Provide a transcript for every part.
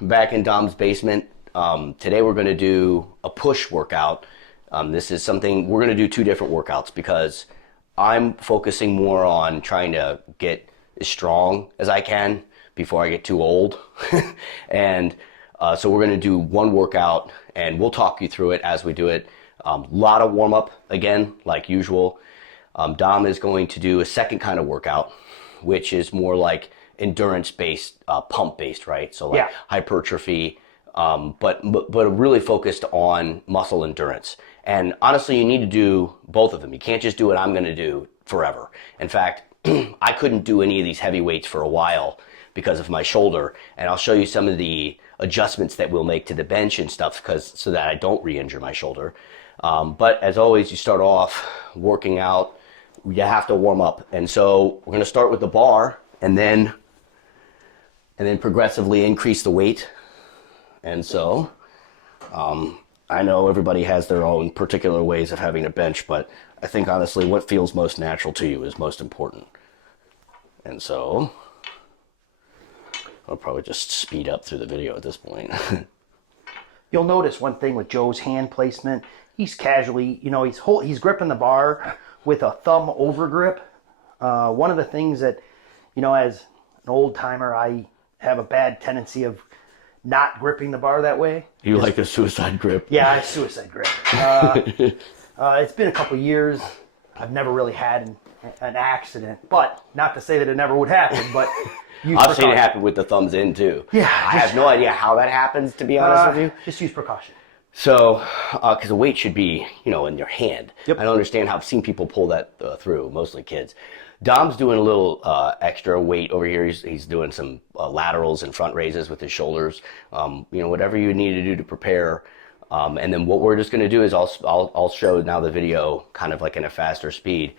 back in Dom's basement. Today we're going to do a push workout. This is something, we're going to do two different workouts because I'm focusing more on trying to get as strong as I can before I get too old. And so we're going to do one workout and we'll talk you through it as we do it. A lot of warm up again, like usual. Dom is going to do a second kind of workout, which is more like endurance-based, pump-based, right? So like hypertrophy, but really focused on muscle endurance. And honestly, you need to do both of them. You can't just do what I'm going to do forever. In fact, I couldn't do any of these heavy weights for a while because of my shoulder. And I'll show you some of the adjustments that we'll make to the bench and stuff so that I don't re-injure my shoulder. But as always, you start off working out, you have to warm up. And so we're going to start with the bar and then progressively increase the weight. And so I know everybody has their own particular ways of having a bench, but I think honestly what feels most natural to you is most important. And so I'll probably just speed up through the video at this point. You'll notice one thing with Joe's hand placement. He's casually, he's gripping the bar with a thumb over grip. One of the things that, as an old timer, I have a bad tendency of not gripping the bar that way. You like a suicide grip? Yeah, I suicide grip. It's been a couple years. I've never really had an accident, but not to say that it never would happen, but I've seen it happen with the thumbs in too. Yeah. I have no idea how that happens, to be honest with you. Just use precaution. So, because the weight should be, in your hand. Yep. I don't understand how I've seen people pull that through, mostly kids. Dom's doing a little extra weight over here. He's doing some laterals and front raises with his shoulders. Whatever you need to do to prepare. And then what we're just going to do is I'll show now the video kind of like in a faster speed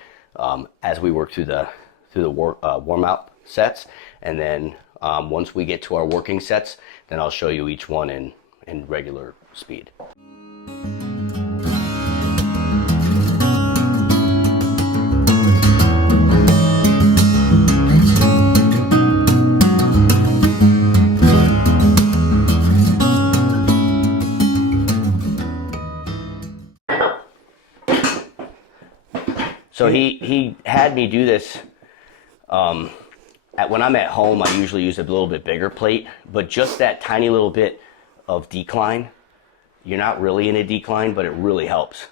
as we work through the warm up sets. And then once we get to our working sets, then I'll show you each one in regular speed. So he had me do this, when I'm at home, I usually use a little bit bigger plate, but just that tiny little bit of decline, you're not really in a decline, but it really helps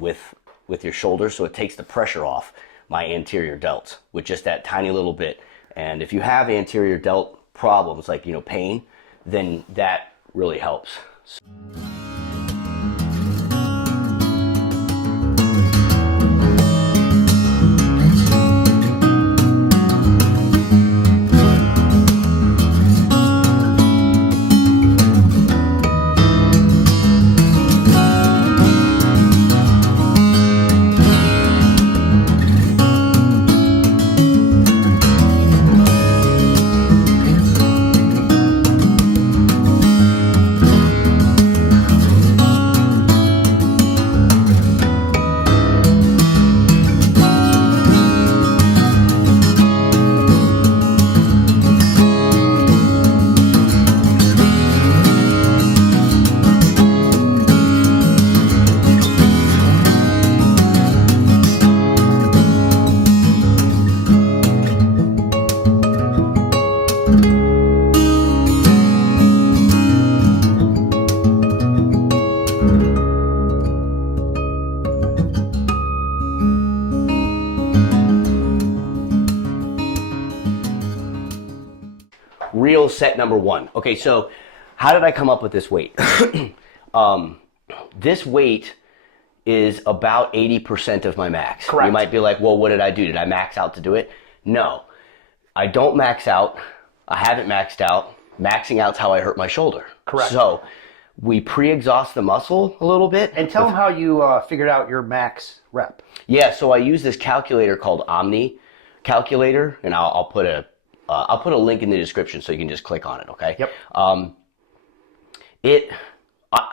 with your shoulder, so it takes the pressure off my anterior delts with just that tiny little bit. And if you have anterior delt problems, like, pain, then that really helps. Real set number one. Okay, so how did I come up with this weight? This weight is about 80% of my max. Correct. You might be like, well, what did I do? Did I max out to do it? No, I don't max out. I haven't maxed out. Maxing out's how I hurt my shoulder. Correct. So we pre-exhaust the muscle a little bit. And tell them how you figured out your max rep. Yeah, so I use this calculator called Omni calculator, and I'll put a link in the description so you can just click on it, okay? Yep.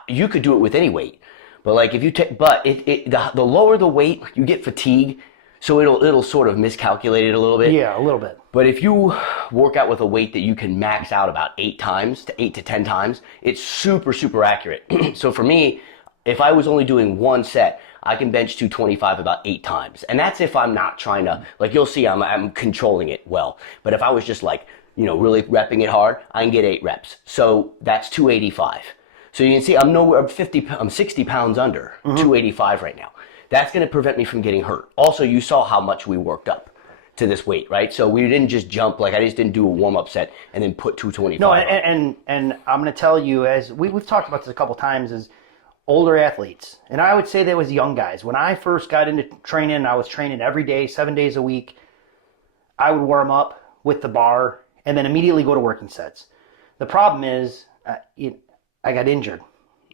You could do it with any weight, but like if you take, the lower the weight, you get fatigue So it'll sort of miscalculate it a little bit. Yeah, a little bit. But if you work out with a weight that you can max out about 8 to 10 times, it's super, super accurate. So for me, if I was only doing one set, I can bench 225 about 8 times. And that's if I'm not trying to, like you'll see, I'm controlling it well. But if I was just like, really repping it hard, I can get 8 reps. So that's 285. So you can see I'm 60 pounds under 285 right now. That's going to prevent me from getting hurt. Also, you saw how much we worked up to this weight, right? So we didn't just jump, like I just didn't do a warm-up set and then put 225 No, on. and I'm going to tell you, as we've talked about this a couple times, is older athletes, and I would say that was young guys. When I first got into training, I was training every day, 7 days a week. I would warm up with the bar and then immediately go to working sets. The problem is I got injured.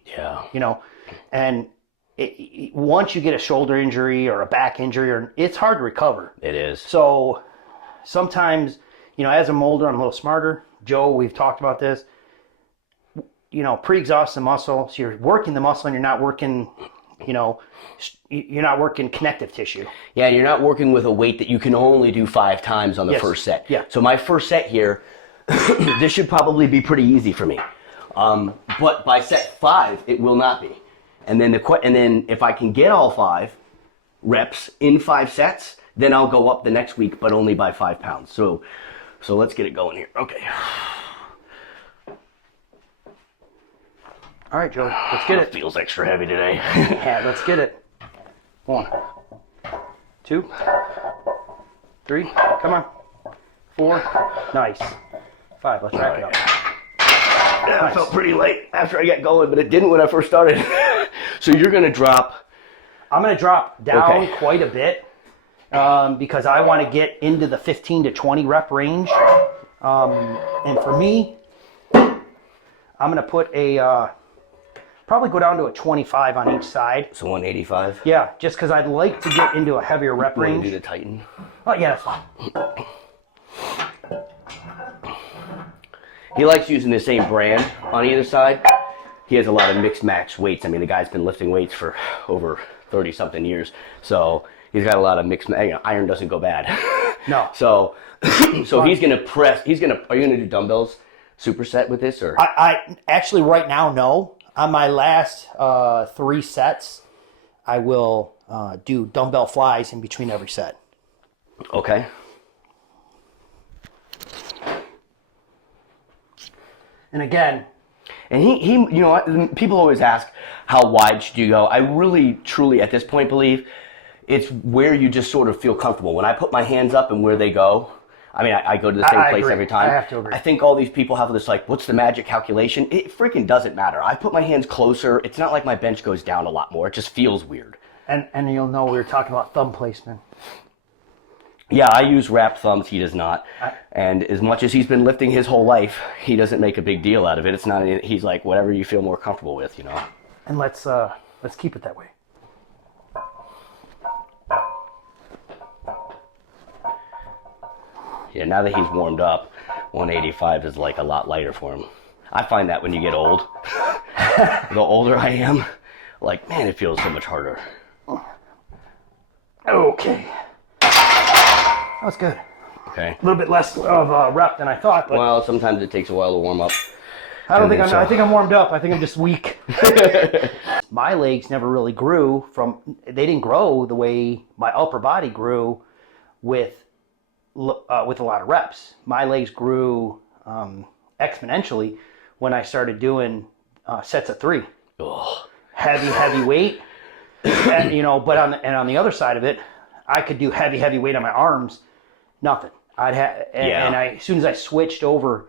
Yeah. And once you get a shoulder injury or a back injury, it's hard to recover. It is. So sometimes, as I'm older, I'm a little smarter. Joe, we've talked about this. Pre-exhaust the muscle. So you're working the muscle and you're not working, you're not working connective tissue. Yeah, you're not working with a weight that you can only do 5 times on the first set. Yeah. So my first set here, this should probably be pretty easy for me. But by set 5, it will not be. And then if I can get all 5 reps in 5 sets, then I'll go up the next week, but only by 5 pounds. So let's get it going here. Okay. All right, Joe, let's get it. Feels extra heavy today. Yeah, let's get it. 1, 2, 3, come on. 4, nice. 5, let's rack it up. Yeah, I felt pretty light after I got going, but it didn't when I first started. So you're going to drop. I'm going to drop down quite a bit because I want to get into the 15 to 20 rep range. And for me, I'm going to put probably go down to a 25 on each side. So 185? Yeah, just because I'd like to get into a heavier rep range. Do the Titan? Oh, yeah, that's fine. He likes using the same brand on either side. He has a lot of mixed match weights. I mean, the guy's been lifting weights for over 30-something years. So he's got a lot of mixed, iron doesn't go bad. No. So he's going to press, are you going to do dumbbells superset with this? Or I actually right now, no. On my last 3 sets, I will do dumbbell flies in between every set. Okay. And again, and he people always ask, how wide should you go? I really, truly, at this point, believe it's where you just sort of feel comfortable. When I put my hands up and where they go, I mean, I go to the same place agree. every time. I have to agree. I think all these people have this, like, what's the magic calculation? It freaking doesn't matter. I put my hands closer. It's not like my bench goes down a lot more. It just feels weird. And you'll know we were talking about thumb placement. Yeah, I use wrapped thumbs. He does not. And as much as he's been lifting his whole life, he doesn't make a big deal out of it. It's not. He's like, whatever you feel more comfortable with, And let's keep it that way. Yeah, now that he's warmed up, 185 is like a lot lighter for him. I find that when you get old, the older I am, like, man, it feels so much harder. Okay. That was good. Okay. A little bit less of a rep than I thought, but Well, sometimes it takes a while to warm up. I think I'm warmed up. I think I'm just weak. My legs never really grew they didn't grow the way my upper body grew with a lot of reps. My legs grew exponentially when I started doing sets of 3. Ugh. Heavy weight. And, but on the other side of it, I could do heavy weight on my arms. Nothing. As soon as I switched over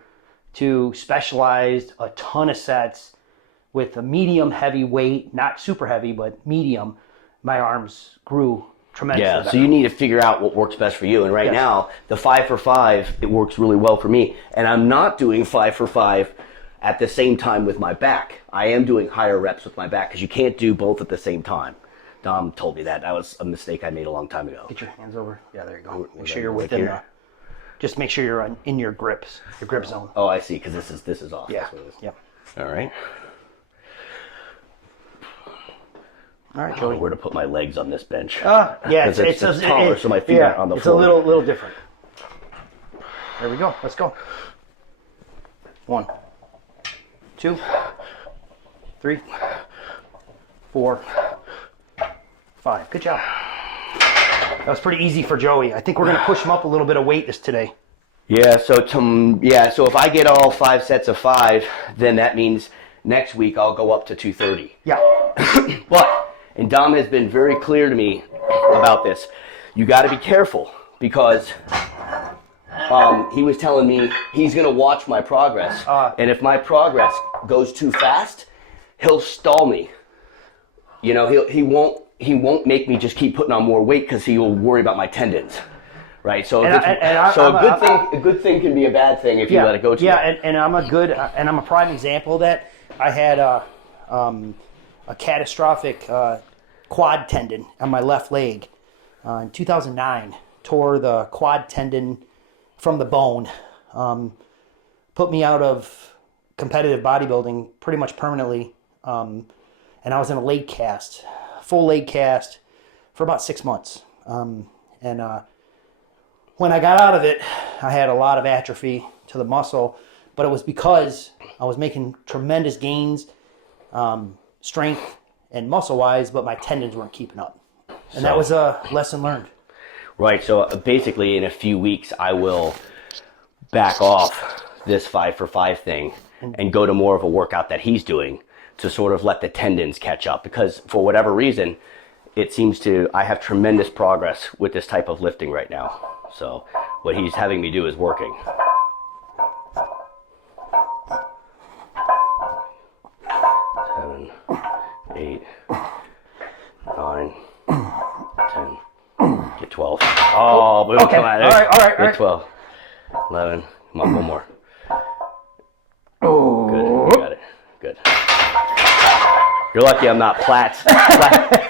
to specialized, a ton of sets with a medium heavy weight, not super heavy, but medium, my arms grew tremendously. Yeah, better. so you need to figure out what works best for you. And right now, the 5 for 5, it works really well for me. And I'm not doing 5 for 5 at the same time with my back. I am doing higher reps with my back because you can't do both at the same time. Dom told me that. That was a mistake I made a long time ago. Get your hands over. Yeah, there you go. Make sure you're within just make sure you're in your grip zone. Oh, I see, because this is off. Yeah. That's what it is. Yep. All right. All right, I don't Joey. know where to put my legs on this bench. Yeah, it's taller, so my feet aren't on the floor. It's a little different. There we go. Let's go. 1, 2, 3, 4, 5. Good job. That was pretty easy for Joey. I think we're going to push him up a little bit of weight today. Yeah, so if I get all 5 sets of 5, then that means next week I'll go up to 230. Yeah. And Dom has been very clear to me about this. You got to be careful because he was telling me he's going to watch my progress. And if my progress goes too fast, he'll stall me. You know, he won't make me just keep putting on more weight because he will worry about my tendons. Right, so a good thing can be a bad thing if you let it go too. Yeah, and I'm a prime example of that. I had a catastrophic quad tendon on my left leg in 2009. Tore the quad tendon from the bone. Put me out of competitive bodybuilding pretty much permanently. And I was in a leg cast, full leg cast, for about 6 months. When I got out of it, I had a lot of atrophy to the muscle, but it was because I was making tremendous gains, strength and muscle-wise, but my tendons weren't keeping up. And that was a lesson learned. Right, so basically in a few weeks, I will back off this 5 for 5 thing and go to more of a workout that he's doing to sort of let the tendons catch up. Because for whatever reason, it seems I have tremendous progress with this type of lifting right now. So what he's having me do is working. 7, 8, 9, 10, get 12. Oh, boom, okay. Come on. All right. Get 12. 11, come on, one more. Oh. Good, you got it. Good. You're lucky I'm not Platts.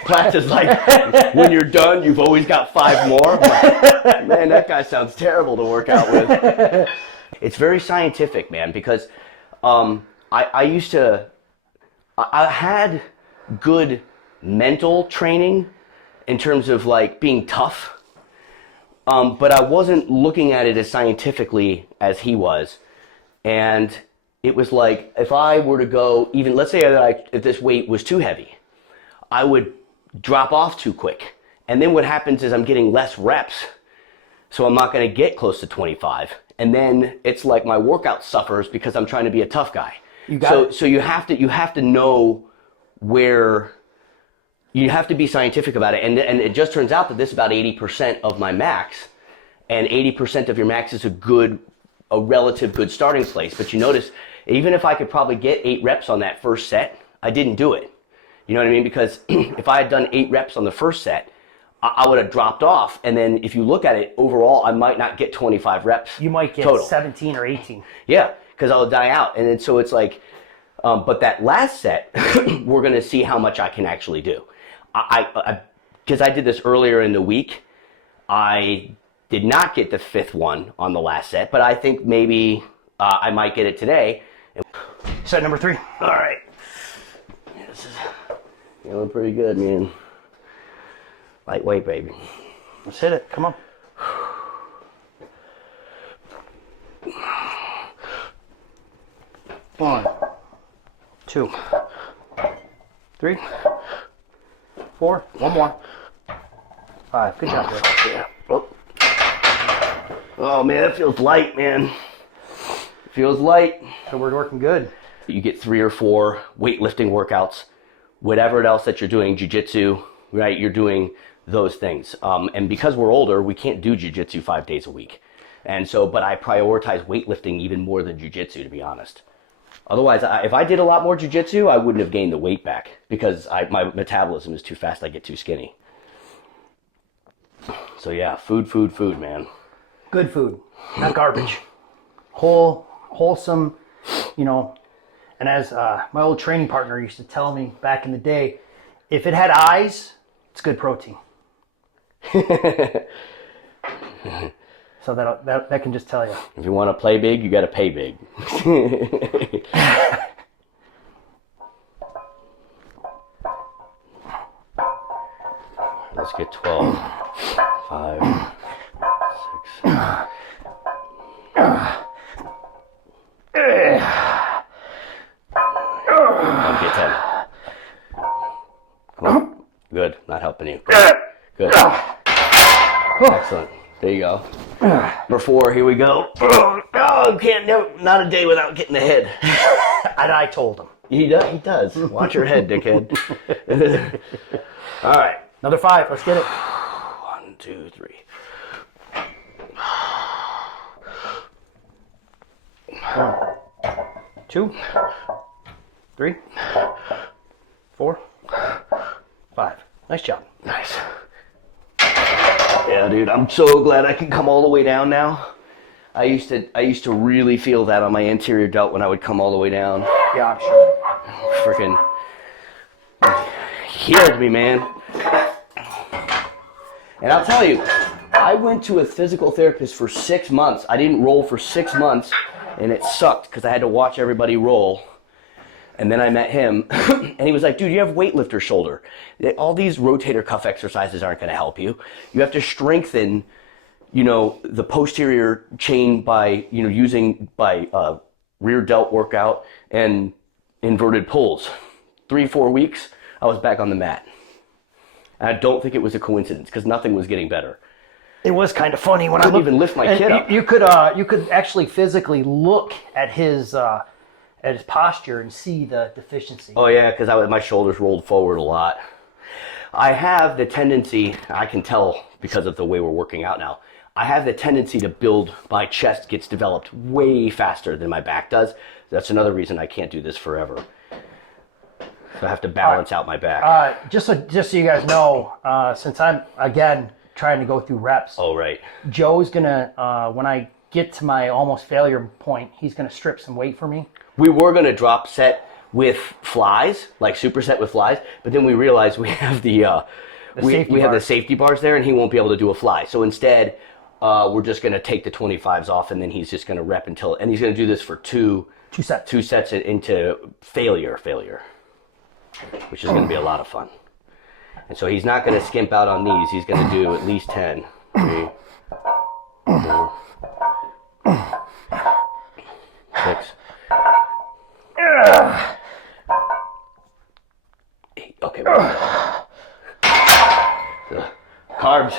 Platts is like, when you're done, you've always got 5 more. Like, man, that guy sounds terrible to work out with. It's very scientific, man, because I had good mental training in terms of like being tough, but I wasn't looking at it as scientifically as he was. And it was like, if I were to go, even let's say that if this weight was too heavy, I would drop off too quick. And then what happens is I'm getting less reps, so I'm not going to get close to 25. And then it's like my workout suffers because I'm trying to be a tough guy. So you have to know where, you have to be scientific about it. And it just turns out that this is about 80% of my max, and 80% of your max is a relative good starting place. But you notice, even if I could probably get 8 reps on that first set, I didn't do it. You know what I mean? Because if I had done 8 reps on the first set, I would have dropped off. And then if you look at it overall, I might not get 25 reps. You might get total. 17 or 18. Yeah, because I'll die out. And then, so it's like, but that last set, we're going to see how much I can actually do. Because I did this earlier in the week, I did not get the 5th one on the last set, but I think maybe I might get it today. Set number 3. All right. Yeah, this is feeling pretty good, man. Lightweight, baby. Let's hit it. Come on. One, 2, 3, 4. One more. 5. Good job, Joe. Yeah. Oh man, that feels light, man. It feels light. So we're working good. You get 3 or 4 weightlifting workouts, whatever else that you're doing, jiu-jitsu, right? You're doing those things. And because we're older, we can't do jiu-jitsu 5 days a week. And so, but I prioritize weightlifting even more than jiu-jitsu, to be honest. Otherwise, if I did a lot more jiu-jitsu, I wouldn't have gained the weight back because my metabolism is too fast. I get too skinny. So yeah, food, man. Good food, not garbage. Wholesome, you know. And as my old training partner used to tell me back in the day, if it had eyes, it's good protein. So that can just tell you. If you want to play big, you got to pay big. Let's get 12. 5, 6. Get 10. Come on. Good. Not helping you. Good. Excellent. There you go. Number 4. Here we go. Oh, can't. No, not a day without getting the head. And I told him. He does. Watch your head, dickhead. All right. Another 5. Let's get it. 1, 2, 3. 1, 2, 3, 4, 5. Nice job. Nice. Yeah, dude, I'm so glad I can come all the way down now. I used to really feel that on my anterior delt when I would come all the way down. Yeah, I'm sure. Freaking healed me, man. And I'll tell you, I went to a physical therapist for 6 months. I didn't roll for 6 months, and it sucked because I had to watch everybody roll. And then I met him, and he was like, dude, you have weightlifter shoulder. All these rotator cuff exercises aren't going to help you. You have to strengthen, the posterior chain by, using rear delt workout and inverted pulls. 3-4 weeks, I was back on the mat. And I don't think it was a coincidence because nothing was getting better. It was kind of funny when I couldn't even lift my kid up. You could actually physically look at his posture and see the deficiency. Oh yeah, because my shoulders rolled forward a lot. I have the tendency, I can tell because of the way we're working out now, I have the tendency to build, my chest gets developed way faster than my back does. That's another reason I can't do this forever. So I have to balance out my back. Just so you guys know, since I'm, again, trying to go through reps. Oh, right. Joe's going to, when I get to my almost failure point, he's going to strip some weight for me. We were going to drop set with flies, like superset with flies, but then we realized we have we have the safety bars there, and he won't be able to do a fly. So instead, we're just going to take the 25s off, and then he's just going to rep and he's going to do this for two sets into failure, which is going to be a lot of fun. And so he's not going to skimp out on these. He's going to do at least 10. 3, 4, 6. 8. Okay. Carbs.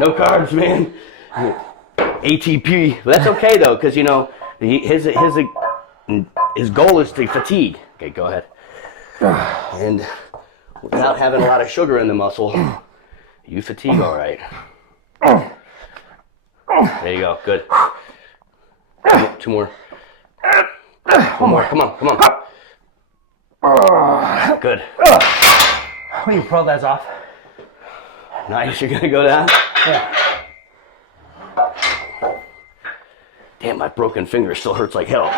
No carbs, man. ATP. But that's okay though, because his goal is to fatigue. Okay, go ahead. And without having a lot of sugar in the muscle, you fatigue all right. There you go. Good. 2 more. 1 more. Come on. Good. When you pull that off. Nice. You're gonna go down? Yeah. Damn, my broken finger still hurts like hell.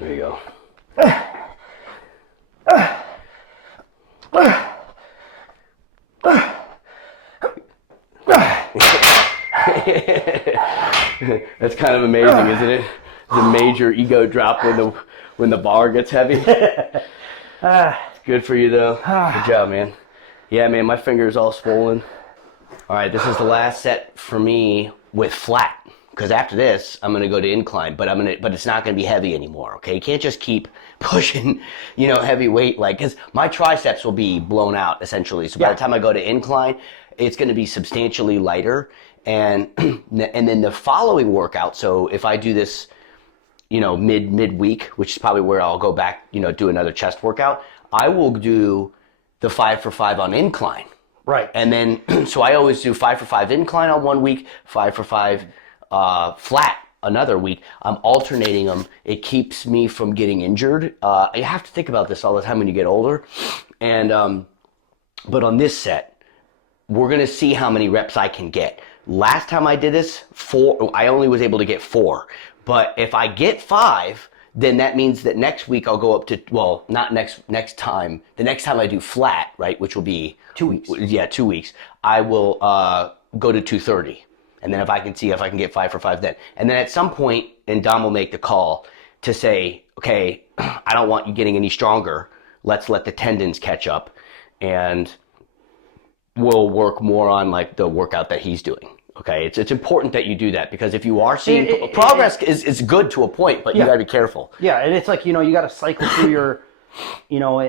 There you go. That's kind of amazing, isn't it? It's a major ego drop when the bar gets heavy. It's good for you though. Good job, man. Yeah, man, my finger's all swollen. All right, this is the last set for me with flat. Because after this, I'm gonna go to incline, but it's not gonna be heavy anymore. Okay, you can't just keep pushing, heavy weight because my triceps will be blown out essentially. So by the time I go to incline, it's gonna be substantially lighter, and then the following workout. So if I do this, mid-week, which is probably where I'll go back, do another chest workout. I will do the 5 for 5 on incline. Right. And then so I always do 5 for 5 incline on 1 week, 5 for 5. Flat another week. I'm alternating them. It keeps me from getting injured. You have to think about this all the time when you get older. And but on this set, we're gonna see how many reps I can get. Last time I did this, 4. I only was able to get 4. But if I get 5, then that means that next week I'll go up to, well, not next time. The next time I do flat, right, which will be 2 weeks. Yeah, 2 weeks. I will go to 230, and then if I can see if I can get 5 for 5 then, and then at some point, and Dom will make the call to say, okay, I don't want you getting any stronger. Let's let the tendons catch up, and we'll work more on like the workout that he's doing. Okay, it's important that you do that, because if you are seeing progress is good to a point, but you got to be careful. Yeah, and it's like, you know, you got to cycle through your, you know,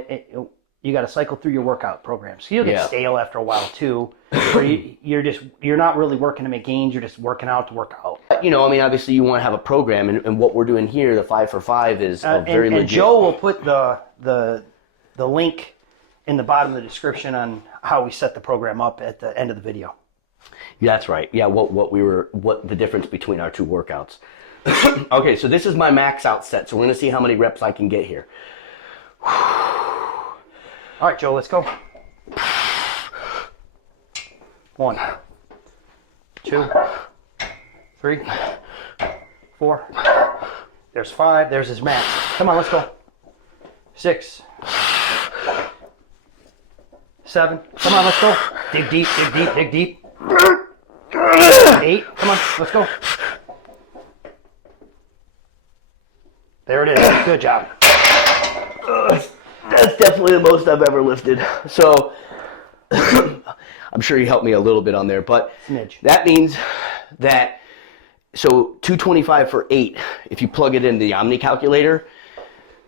you got to cycle through your workout programs. So you'll get stale after a while too. Where you're not really working to make gains. You're just working out to work out. You know, I mean, obviously you want to have a program, and what we're doing here, the 5 for 5, is very legit. And Joe will put the link in the bottom of the description on how we set the program up at the end of the video. Yeah, that's right. Yeah, what the difference between our two workouts. Okay, so this is my max out set. So we're gonna see how many reps I can get here. All right, Joe, let's go. 1, 2, 3, 4. There's 5. There's his max. Come on, let's go. 6, 7. Come on, let's go. Dig deep, dig deep, dig deep. 8. Come on, let's go. There it is. Good job. That's definitely the most I've ever lifted. So I'm sure you helped me a little bit on there, but Smidge. That means that, so 225 for 8, if you plug it into the Omni calculator,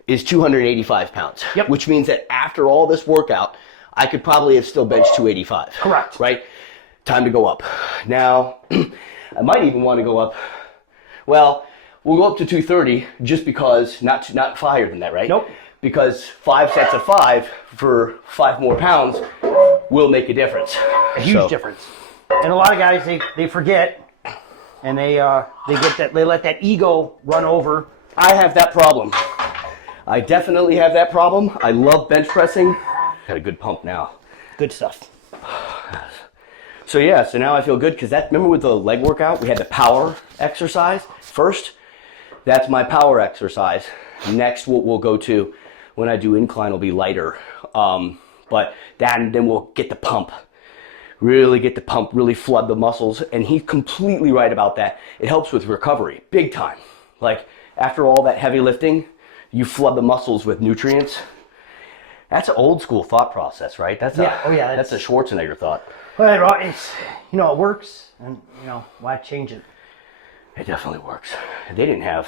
is 285 pounds. Yep. Which means that after all this workout, I could probably have still benched 285. Correct. Right? Time to go up. Now, I might even want to go up, well, we'll go up to 230 just because, not higher than that, right? Nope. Because 5 sets of 5 for 5 more pounds will make a difference. A huge difference. And a lot of guys, they forget, and they let that ego run over. I have that problem. I definitely have that problem. I love bench pressing. Got a good pump now. Good stuff. So yeah, so now I feel good, because remember with the leg workout, we had the power exercise first. That's my power exercise. Next, we'll go to, when I do incline, will be lighter. But then we'll get the pump. Really get the pump, really flood the muscles. And he's completely right about that. It helps with recovery, big time. Like, after all that heavy lifting, you flood the muscles with nutrients. That's an old school thought process, right? That's that's a Schwarzenegger thought. Well, it's, you know, it works, and, you know, why change it? It definitely works. They didn't have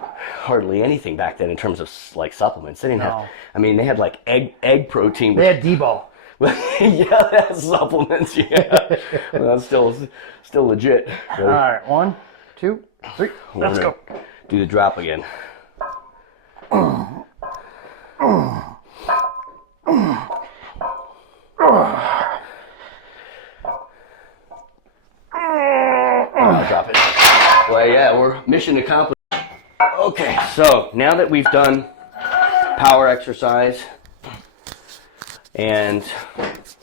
hardly anything back then in terms of like supplements. They didn't have. I mean, they had like egg protein. They had D-ball. Yeah, that's supplements. Yeah, well, that's still legit. Ready? All right, 1, 2, 3. Let's go. Do the drop again. Drop it. Well, yeah, we're mission accomplished. Okay, so now that we've done power exercise, and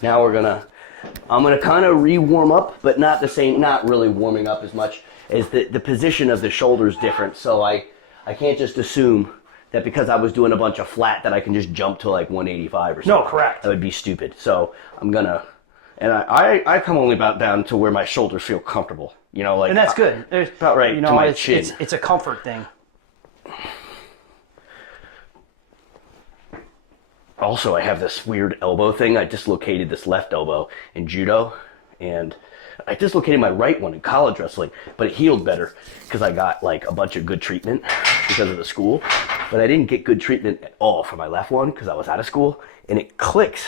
now I'm gonna kind of re-warm up, but not the same, not really warming up as much, as the position of the shoulder is different. So I can't just assume that because I was doing a bunch of flat that I can just jump to like 185 or something. No, correct. That would be stupid. So I'm gonna, and I come only about down to where my shoulders feel comfortable. You know, like, and that's good. There's about right, you know, to my chin. It's a comfort thing. Also, I have this weird elbow thing. I dislocated this left elbow in judo, and I dislocated my right one in college wrestling, but it healed better because I got like a bunch of good treatment because of the school. But I didn't get good treatment at all for my left one because I was out of school, and it clicks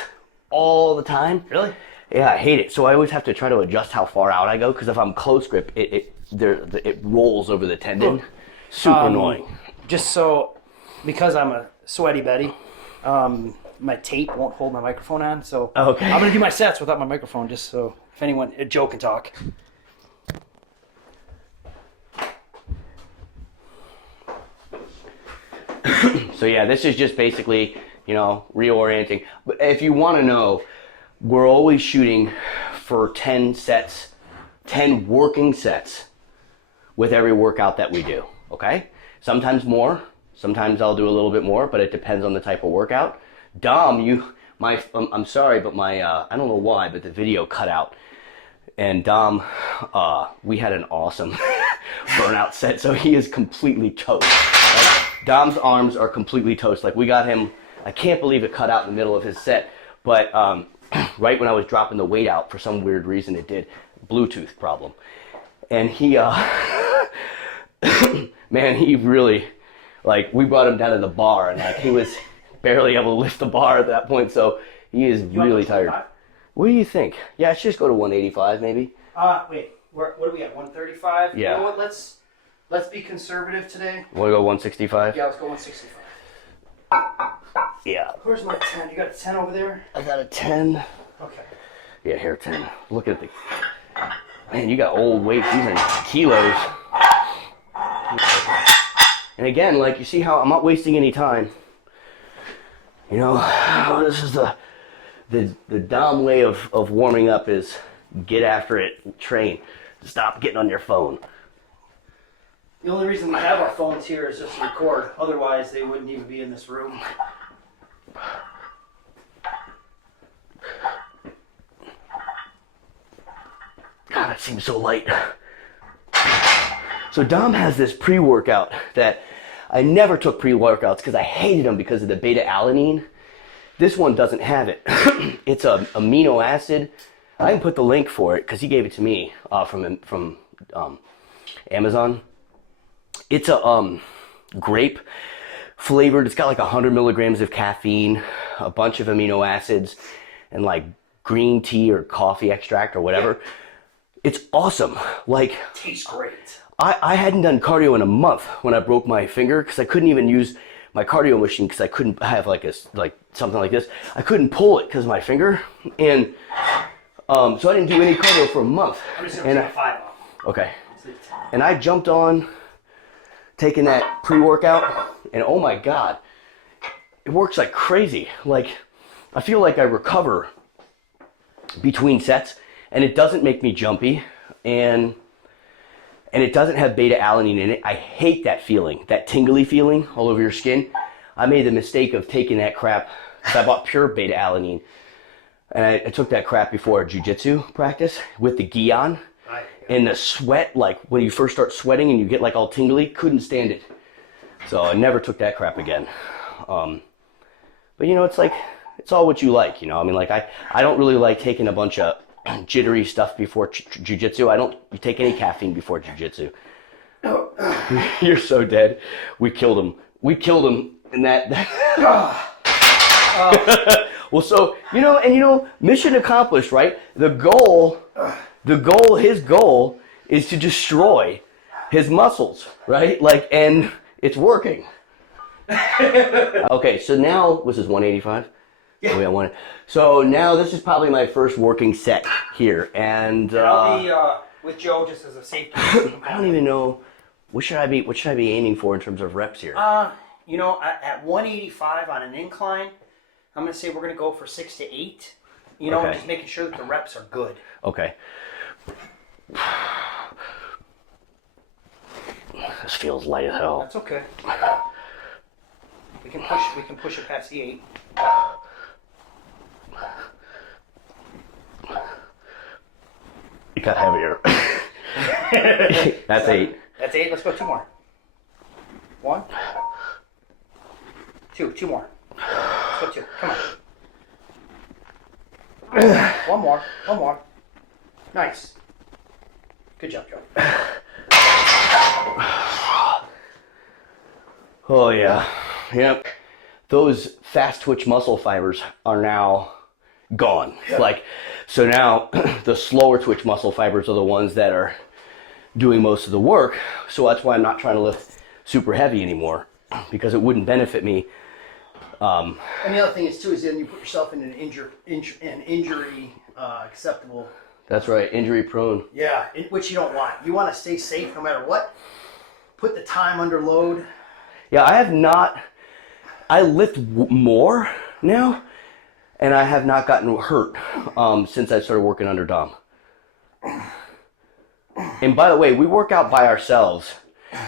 all the time. Really? Yeah, I hate it. So I always have to try to adjust how far out I go, because if I'm close grip, it rolls over the tendon. Super annoying. Just so, because I'm a sweaty Betty, my tape won't hold my microphone on, so okay. I'm gonna do my sets without my microphone, just so if anyone, Joe can talk. So yeah, this is just basically, you know, reorienting. But if you want to know, we're always shooting for 10 sets, 10 working sets with every workout that we do, okay? Sometimes more, Sometimes I'll do a little bit more, but it depends on the type of workout. Dom, I'm sorry, but I don't know why, but the video cut out. And Dom, we had an awesome burnout set, so he is completely toast. Like, Dom's arms are completely toast. Like, we got him, I can't believe it cut out in the middle of his set, but right when I was dropping the weight out, for some weird reason it did, Bluetooth problem. And he, man, he really, like, we brought him down to the bar, and like, he was barely able to lift the bar at that point, so he is really tired. What do you think? Yeah, let's just go to 185 maybe. Wait, what do we got? 135? Yeah. You know what? Let's be conservative today. Want to go 165? Yeah, let's go 165. Yeah. Where's my 10? You got a 10 over there? I got a 10. Okay. Yeah, here 10. Look at the, man, you got old weights. These are kilos. And again, like, you see how I'm not wasting any time. You know, this is the Dom way of warming up is get after it, train. Stop getting on your phone. The only reason we have our phones here is just to record. Otherwise, they wouldn't even be in this room. God, it seems so light. So Dom has this pre-workout that I never took pre-workouts because I hated them because of the beta-alanine. This one doesn't have it. It's a amino acid. I can put the link for it because he gave it to me from Amazon. It's a grape flavored. It's got like 100 milligrams of caffeine, a bunch of amino acids, and like green tea or coffee extract or whatever. It's awesome. Like, Tastes great. I hadn't done cardio in a month when I broke my finger because I couldn't even use my cardio machine because I couldn't have like something like this. I couldn't pull it because of my finger, and so I didn't do any cardio for a month. I'm just gonna take a 5 off. Okay. And I jumped on taking that pre-workout, and oh my God, it works like crazy. Like, I feel like I recover between sets, and it doesn't make me jumpy, and it doesn't have beta-alanine in it. I hate that feeling, that tingly feeling all over your skin. I made the mistake of taking that crap, because I bought pure beta-alanine, and I took that crap before a jiu-jitsu practice with the gi on. And the sweat, like when you first start sweating and you get like all tingly, couldn't stand it. So I never took that crap again. But you know, it's like, it's all what you like, you know? I mean, like I don't really like taking a bunch of jittery stuff before jiu-jitsu. I don't take any caffeine before jiu-jitsu. You're so dead. We killed him. And that. Well, so, you know, mission accomplished, right? His goal is to destroy his muscles, right? Like, and it's working. Okay, so now, this is 185? Yeah. Oh, yeah, so now this is probably my first working set here, and I'll be with Joe just as a safety. I don't even know, what should I be aiming for in terms of reps here? You know, at 185 on an incline, I'm going to say we're going to go for 6 to 8. You know, Okay. just making sure that the reps are good. Okay. This feels light as hell. That's okay. We can push it past the 8. It got heavier. That's 8. That's 8. Let's go 2 more. 1, 2. 2 more. Let's go 2. Come on. One more. Nice. Good job, Joe. Oh yeah. Yep. Those fast twitch muscle fibers are now gone. Yeah. Like, so now the slower twitch muscle fibers are the ones that are doing most of the work. So that's why I'm not trying to lift super heavy anymore, because it wouldn't benefit me. And the other thing is too is then you put yourself in an injury acceptable. That's right, injury prone. Yeah, which you don't want. You want to stay safe no matter what. Put the time under load. Yeah, I lift more now, and I have not gotten hurt since I started working under Dom. And by the way, we work out by ourselves,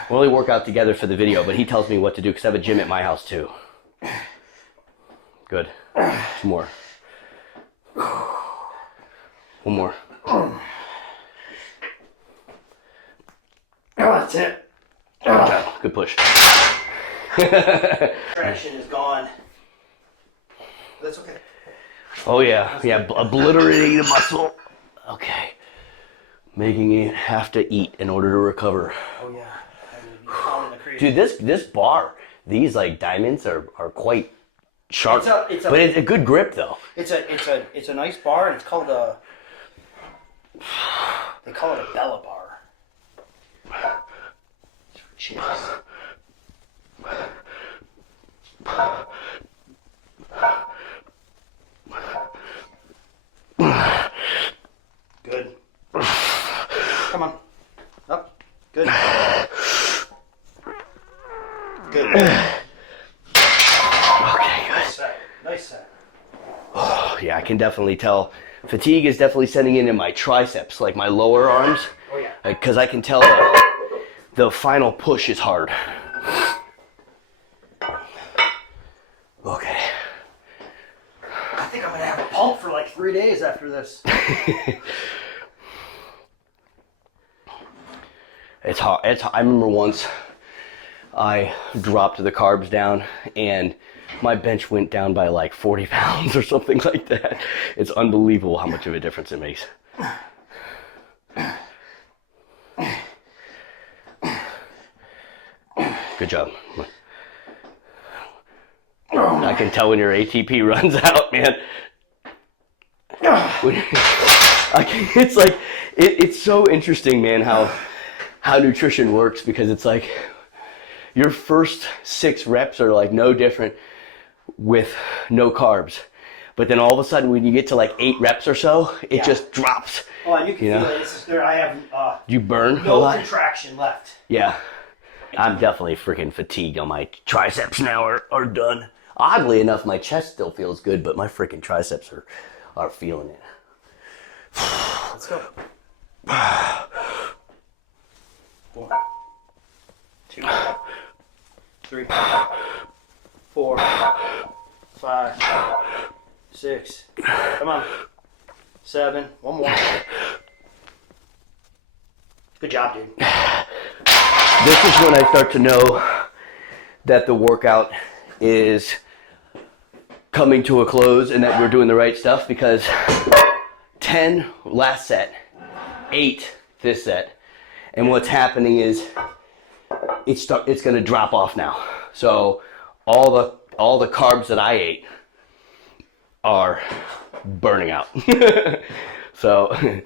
We only work out together for the video, but he tells me what to do because I have a gym at my house too. Good. 2 more. 1 more. Oh, that's it. Good push. Traction is gone. That's okay. Oh yeah, obliterating the muscle. Okay. Making it have to eat in order to recover. Oh yeah. Dude, this bar, these like diamonds are quite sharp. But it's a good grip though. It's a nice bar, and it's called they call it a Bella bar. Cheers. Good. Come on. Up. Good. Good. Okay, good. Nice set. Oh, yeah, I can definitely tell. Fatigue is definitely setting in my triceps, like my lower arms. Oh yeah. Because I can tell the final push is hard. Okay. I think I'm gonna have a pump for like 3 days after this. It's hard. I remember once I dropped the carbs down and my bench went down by like 40 pounds or something like that. It's unbelievable how much of a difference it makes. Good job. I can tell when your ATP runs out, man. It's like, it's so interesting, man, how nutrition works, because it's like your first 6 reps are like no different with no carbs. But then all of a sudden when you get to like 8 reps or so, it just drops. Oh, and you can feel it. It's just there. I have you burn a no lot? contraction left. Yeah. I'm definitely freaking fatigued on my triceps now are done. Oddly enough, my chest still feels good, but my freaking triceps are feeling it. Let's go. 1, 2, 3, 4, 5, 6. Come on. 7. 1 more. Good job, dude. This is when I start to know that the workout is coming to a close and that we're doing the right stuff, because 10 last set, 8 this set, and what's happening is it's going to drop off now. So all the carbs that I ate are burning out. So and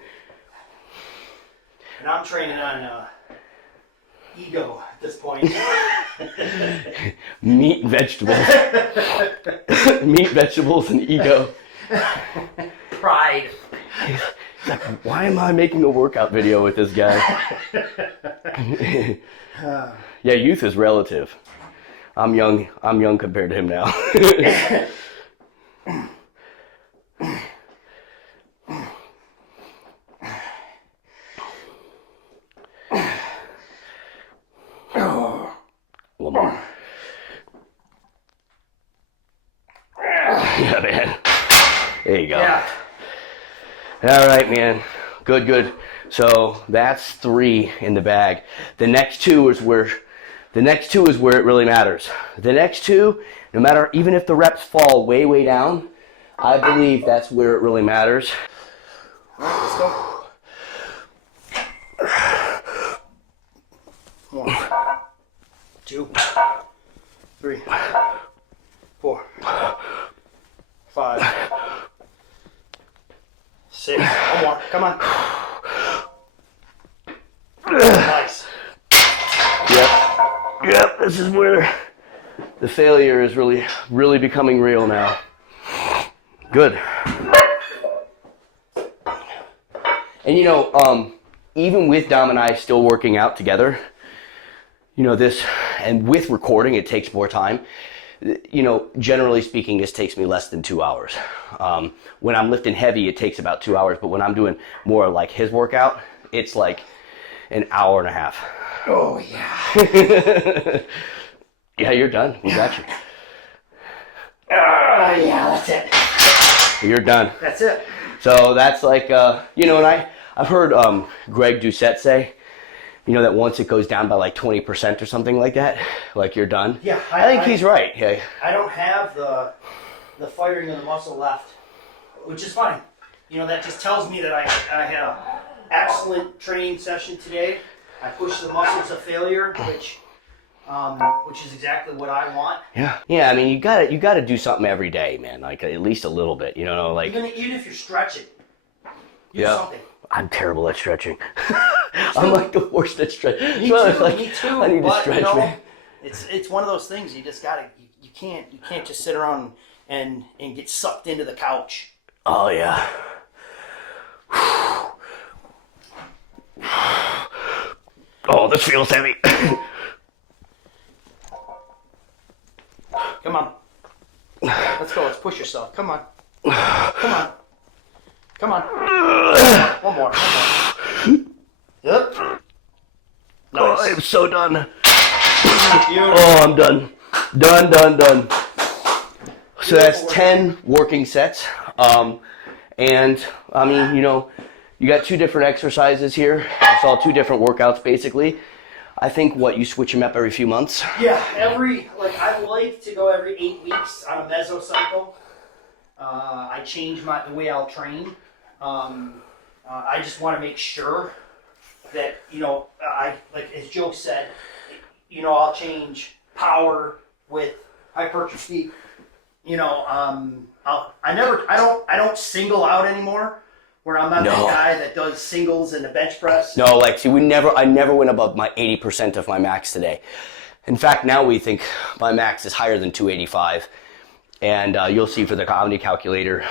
I'm training on ego at this point. Meat, vegetables. Meat, vegetables, and ego. Pride. He's like, why am I making a workout video with this guy? Yeah, youth is relative. I'm young compared to him now. One more. Yeah, man. There you go. Yeah. All right, man. Good. So that's 3 in the bag. The next two is where it really matters. The next 2, no matter, even if the reps fall way down, I believe that's where it really matters. All right, let's go. 1, 2, 3, 4, 5, 6. 1 more. Come on. Nice. Yep. This is where the failure is really becoming real now. Good. And even with Dom and I still working out together, this, and with recording, it takes more time. Generally speaking, this takes me less than 2 hours. When I'm lifting heavy, it takes about 2 hours, but when I'm doing more like his workout, it's like an hour and a half. Oh, yeah. Yeah, you're done. We got you. Yeah, that's it. You're done. That's it. So that's like, you know, and I've heard Greg Doucette say, you know, that once it goes down by like 20% or something like that, like you're done. Yeah. I think he's right. Yeah. I don't have the firing of the muscle left, which is fine. You know, that just tells me that I had an excellent training session today. I pushed the muscles to failure, which is exactly what I want. Yeah. Yeah. I mean, you gotta do something every day, man. Like at least a little bit. You know, like even if you're stretching, do yeah. something. I'm terrible at stretching. I'm like the worst at stretching. Me too. Like, me too. I need but, to stretch, you know, man. It's one of those things. You just gotta. You can't just sit around and get sucked into the couch. Oh yeah. Oh, this feels heavy. Come on. Let's go. Let's push yourself. Come on. Come on. Come on. One more. Yep. Nice. Oh, I'm so done. Oh, I'm done. Done. So that's 10 working sets. And I mean, you know, you got 2 different exercises here. I saw 2 different workouts basically. I think you switch them up every few months. Yeah, I like to go every 8 weeks on a mesocycle. I change the way I'll train. I just want to make sure that, you know, like as Joe said, you know, I'll change power with hypertrophy. You know, I don't single out anymore. Where I'm not that guy that does singles and the bench press. No, like see, I never went above my 80% of my max today. In fact, now we think my max is higher than 285, and you'll see for the Omni calculator,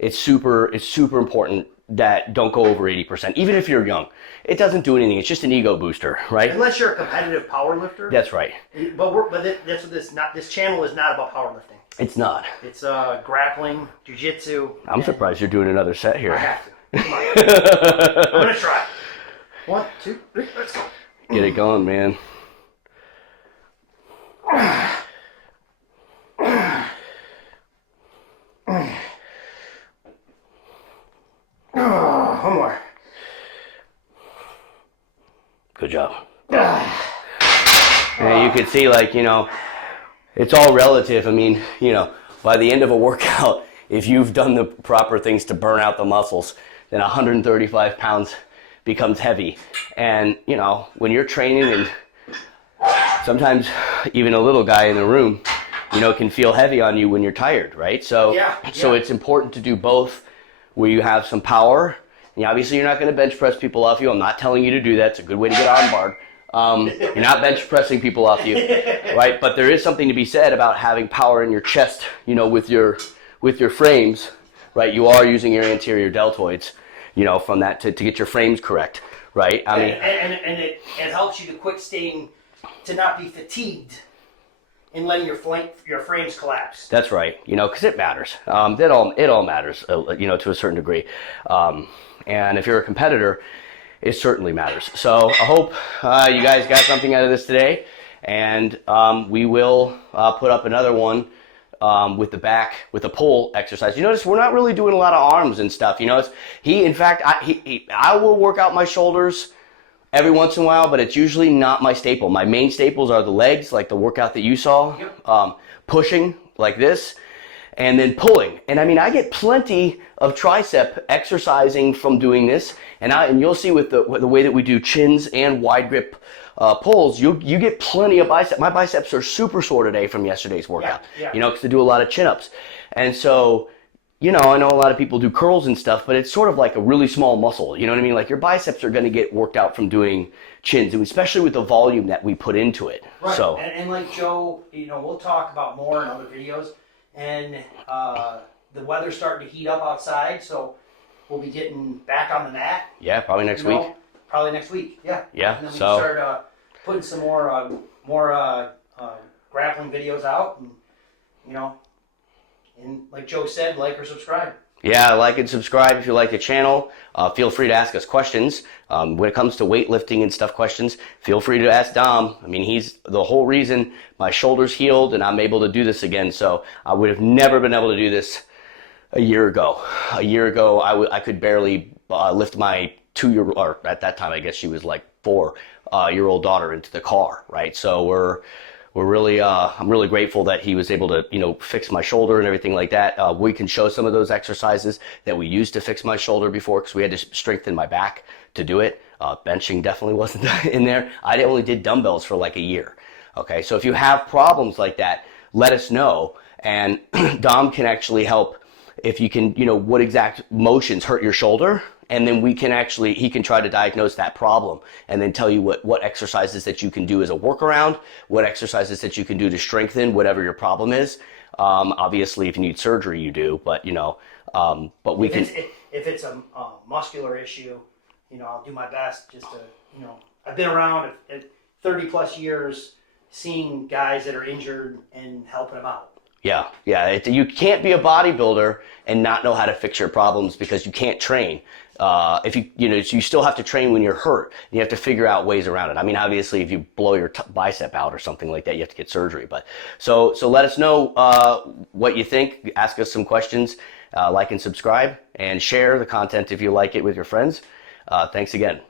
it's super important that don't go over 80%, even if you're young. It doesn't do anything. It's just an ego booster, right? Unless you're a competitive power lifter. That's right. But that's what this channel is not about powerlifting. It's not. It's grappling, jiu-jitsu. I'm surprised you're doing another set here. I have to. Come on. I'm gonna try. 1, 2, 3, let's go. Get it going, man. One more. Good job. And you can see, like, you know, it's all relative. I mean, you know, by the end of a workout, if you've done the proper things to burn out the muscles, then 135 pounds becomes heavy. And, you know, when you're training, and sometimes even a little guy in the room, you know, can feel heavy on you when you're tired, right? So it's important to do both, where you have some power. And obviously, you're not going to bench press people off you. I'm not telling you to do that. It's a good way to get armbarred. You're not bench pressing people off you, right? But there is something to be said about having power in your chest, you know, with your frames, right? You are using your anterior deltoids, you know, from that to get your frames correct, right? I mean, and it helps you to not be fatigued in letting your frames collapse. That's right, you know, because it matters. It all matters, you know, to a certain degree. And if you're a competitor, it certainly matters. So I hope you guys got something out of this today, and we will put up another one with the pull exercise. You notice we're not really doing a lot of arms and stuff. You know, I will work out my shoulders every once in a while, but it's usually not my staple. My main staples are the legs, like the workout that you saw, pushing like this, and then pulling. And I mean, I get plenty of tricep exercising from doing this, and you'll see with the way that we do chins and wide grip pulls, you get plenty of bicep. My biceps are super sore today from yesterday's workout, you know, because I do a lot of chin-ups. And so, you know, I know a lot of people do curls and stuff, but it's sort of like a really small muscle, you know what I mean? Like your biceps are going to get worked out from doing chins, and especially with the volume that we put into it. Right, so, and like Joe, you know, we'll talk about more in other videos, and the weather's starting to heat up outside, so we'll be getting back on the mat. Yeah, probably next week. Probably next week, yeah. Yeah, and then we can start putting some more grappling videos out, and, you know, and like Joe said, like or subscribe. Yeah, like and subscribe if you like the channel. Feel free to ask us questions. When it comes to weightlifting and stuff questions, feel free to ask Dom. I mean, he's the whole reason my shoulder's healed and I'm able to do this again. So I would have never been able to do this a year ago. A year ago, I could barely lift my 2-year-old, or at that time, I guess she was like 4-year-old daughter into the car, right? So we're really, I'm really grateful that he was able to, fix my shoulder and everything like that. We can show some of those exercises that we used to fix my shoulder before because we had to strengthen my back to do it. Benching definitely wasn't in there. I only did dumbbells for like a year. Okay, so if you have problems like that, let us know. And Dom can actually help if you can, what exact motions hurt your shoulder. And then he can try to diagnose that problem and then tell you what exercises that you can do as a workaround, what exercises that you can do to strengthen whatever your problem is. Obviously, if you need surgery, you do, but but we can. If it's a muscular issue, I'll do my best just to, I've been around at 30 plus years seeing guys that are injured and helping them out. Yeah. You can't be a bodybuilder and not know how to fix your problems because you can't train. If you still have to train when you're hurt. You have to figure out ways around it. I mean, obviously, if you blow your bicep out or something like that, you have to get surgery. But so let us know what you think. Ask us some questions. Like and subscribe and share the content if you like it with your friends. Thanks again.